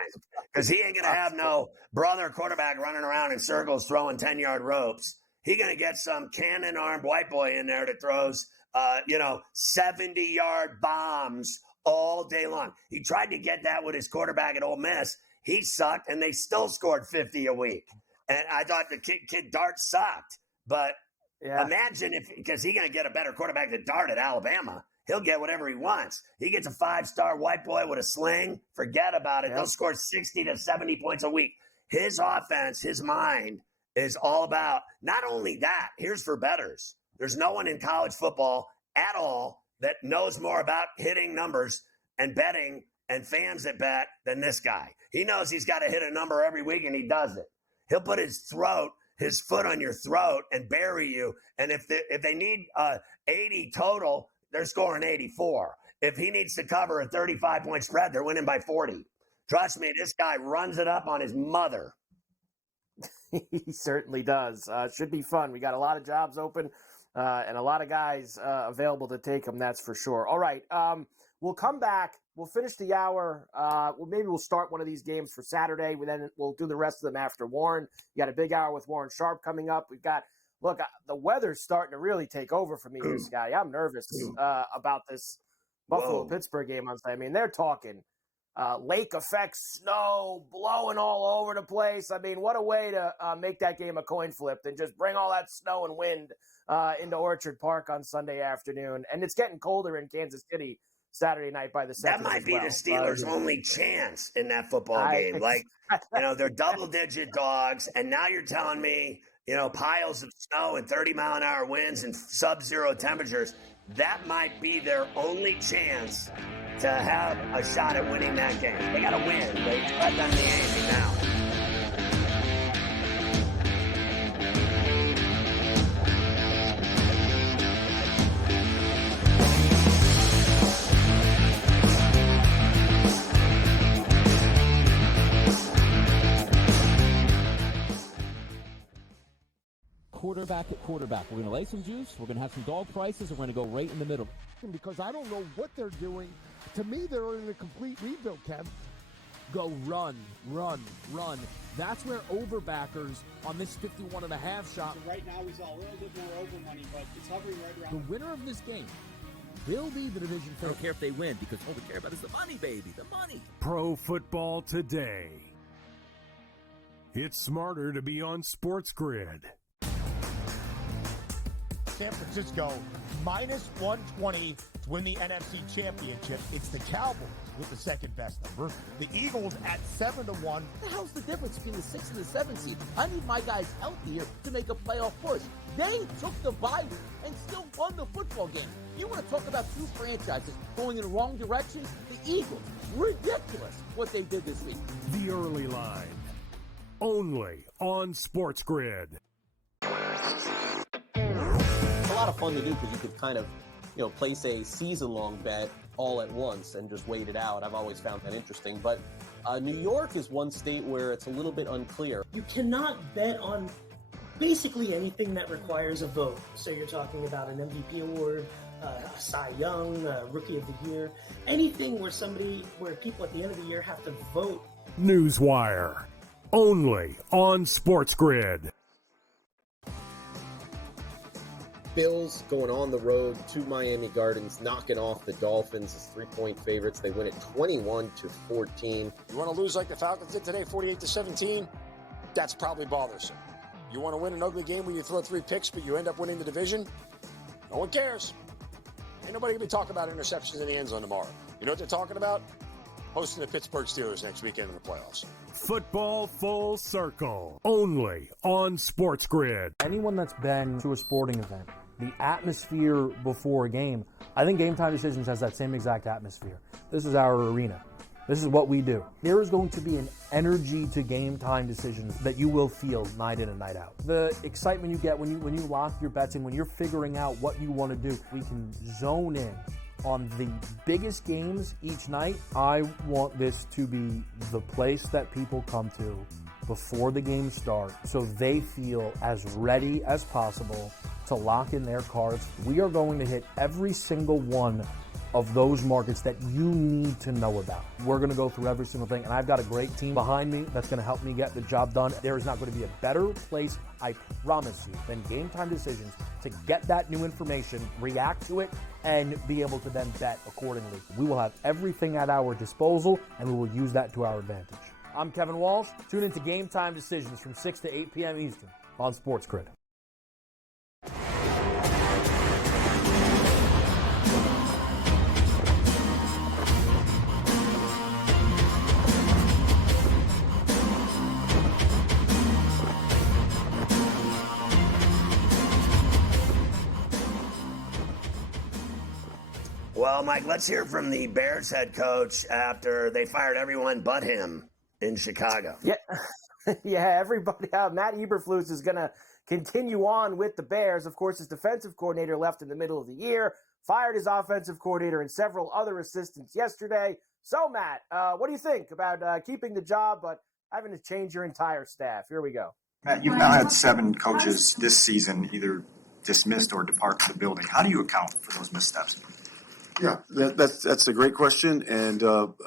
Because he ain't going to have no brother quarterback running around in circles throwing 10-yard ropes. He's going to get some cannon-armed white boy in there that throws, 70-yard bombs all day long. He tried to get that with his quarterback at Ole Miss. He sucked, and they still scored 50 a week. And I thought the kid Dart sucked. But imagine because he's going to get a better quarterback than Dart at Alabama. He'll get whatever he wants. He gets a 5-star white boy with a sling. Forget about it. They'll score 60 to 70 points a week. His offense, his mind is all about not only that. Here's for bettors. There's no one in college football at all that knows more about hitting numbers and betting and fans that bet than this guy. He knows he's got to hit a number every week, and he does it. He'll put his foot on your throat and bury you. And if they need 80 total, they're scoring 84. If he needs to cover a 35-point spread, they're winning by 40. Trust me, this guy runs it up on his mother. He certainly does. Should be fun. We got a lot of jobs open and a lot of guys available to take them, that's for sure. All right, we'll come back. We'll finish the hour. Maybe we'll start one of these games for Saturday. Then we'll do the rest of them after Warren. You got a big hour with Warren Sharp coming up. We've got the weather's starting to really take over for me here, Scotty. I'm nervous about this Buffalo-Pittsburgh game on Sunday. I mean, they're talking lake effect, snow blowing all over the place. I mean, what a way to make that game a coin flip than just bring all that snow and wind into Orchard Park on Sunday afternoon. And it's getting colder in Kansas City Saturday night by the second. That might be the Steelers' only chance in that football game. They're double-digit dogs, and now you're telling me, piles of snow and 30-mile-an-hour winds and sub-zero temperatures, that might be their only chance to have a shot at winning that game. They got to win. They cut them the ante now. Quarterback at quarterback. We're going to lay some juice. We're going to have some dog prices. And we're going to go right in the middle. Because I don't know what they're doing. To me, they're in a complete rebuild, Kev. Go run. That's where overbackers on this 51.5 shot. So right now he's all a little bit more over money, but it's hovering right around. The winner of this game will be the division favorite. I don't care if they win because all we care about is the money, baby. The money. Pro Football Today. It's smarter to be on SportsGrid. San Francisco minus 120 to win the NFC Championship. It's the Cowboys with the second best number. The Eagles at 7-1. What the hell's the difference between the 6 and the 7 seed? I need my guys healthier to make a playoff push. They took the bye and still won the football game. You want to talk about two franchises going in the wrong direction? The Eagles. Ridiculous what they did this week. The early line. Only on SportsGrid. It's a lot of fun to do because you could kind of, place a season-long bet all at once and just wait it out. I've always found that interesting. But New York is one state where it's a little bit unclear. You cannot bet on basically anything that requires a vote. So you're talking about an MVP award, a Cy Young, Rookie of the Year, anything where people at the end of the year have to vote. Newswire. Only on SportsGrid. Bills going on the road to Miami Gardens, knocking off the Dolphins as 3-point favorites. They win it 21-14. You want to lose like the Falcons did today, 48-17? That's probably bothersome. You want to win an ugly game where you throw 3 picks, but you end up winning the division? No one cares. Ain't nobody going to be talking about interceptions in the end zone tomorrow. You know what they're talking about? Hosting the Pittsburgh Steelers next weekend in the playoffs. Football Full Circle. Only on SportsGrid. Anyone that's been to a sporting event, the atmosphere before a game, I think Game Time Decisions has that same exact atmosphere. This is our arena. This is what we do. There is going to be an energy to Game Time Decisions that you will feel night in and night out. The excitement you get when you lock your bets in, when you're figuring out what you want to do, we can zone in on the biggest games each night. I want this to be the place that people come to before the games start so they feel as ready as possible to lock in their cards. We are going to hit every single one of those markets that you need to know about. We're going to go through every single thing, and I've got a great team behind me that's going to help me get the job done. There is not going to be a better place, I promise you, than Game Time Decisions to get that new information, react to it, and be able to then bet accordingly. We will have everything at our disposal, and we will use that to our advantage. I'm Kevin Walsh. Tune into Game Time Decisions from 6 to 8 p.m. Eastern on SportsGrid. Well, Mike, let's hear from the Bears head coach after they fired everyone but him in Chicago. Yeah, yeah. Everybody. Matt Eberflus is going to continue on with the Bears. Of course, his defensive coordinator left in the middle of the year, fired his offensive coordinator and several other assistants yesterday. So, Matt, what do you think about keeping the job but having to change your entire staff? Here we go. Matt, you've now had 7 coaches this season either dismissed or depart the building. How do you account for those missteps? Yeah, that's a great question, and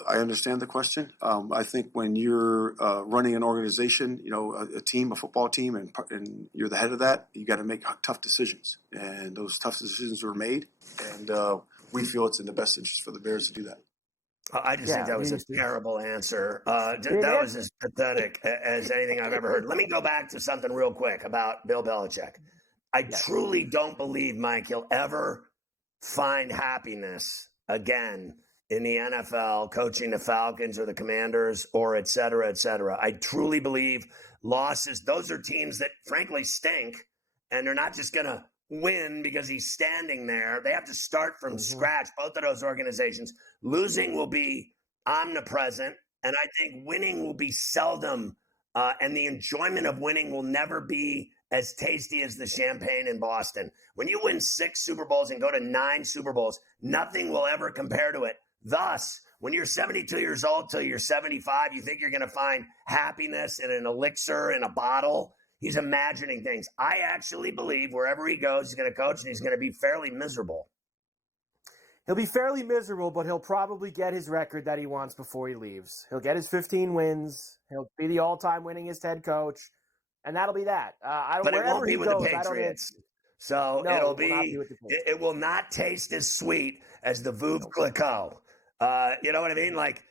I understand the question. I think when you're running an organization, a team, a football team, and you're the head of that, you got to make tough decisions, and those tough decisions were made, and we feel it's in the best interest for the Bears to do that. I just think that was a terrible answer. That was as pathetic as anything I've ever heard. Let me go back to something real quick about Bill Belichick. I truly don't believe, Mike, he'll ever find happiness again in the NFL, coaching the Falcons or the Commanders or et cetera, et cetera. I truly believe losses, those are teams that frankly stink, and they're not just going to win because he's standing there. They have to start from scratch, both of those organizations. Losing will be omnipresent, and I think winning will be seldom, and the enjoyment of winning will never be as tasty as the champagne in Boston. When you win 6 Super Bowls and go to 9 Super Bowls, nothing will ever compare to it. Thus, when you're 72 years old till you're 75, you think you're going to find happiness in an elixir in a bottle. He's imagining things. I actually believe wherever he goes, he's going to coach and he's going to be fairly miserable. He'll be fairly miserable, but he'll probably get his record that he wants before he leaves. He'll get his 15 wins. He'll be the all-time winningest head coach. And that'll be that. But it won't be with the Patriots. So it will not taste as sweet as the Veuve Clicquot. You know what I mean? Like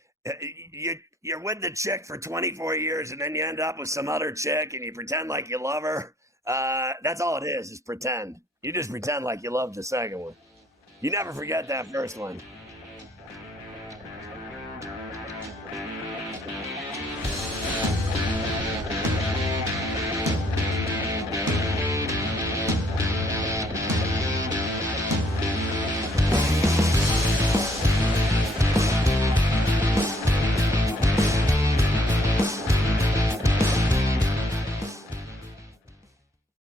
you're with the chick for 24 years and then you end up with some other chick and you pretend like you love her. That's all it is pretend. You just pretend like you love the second one. You never forget that first one.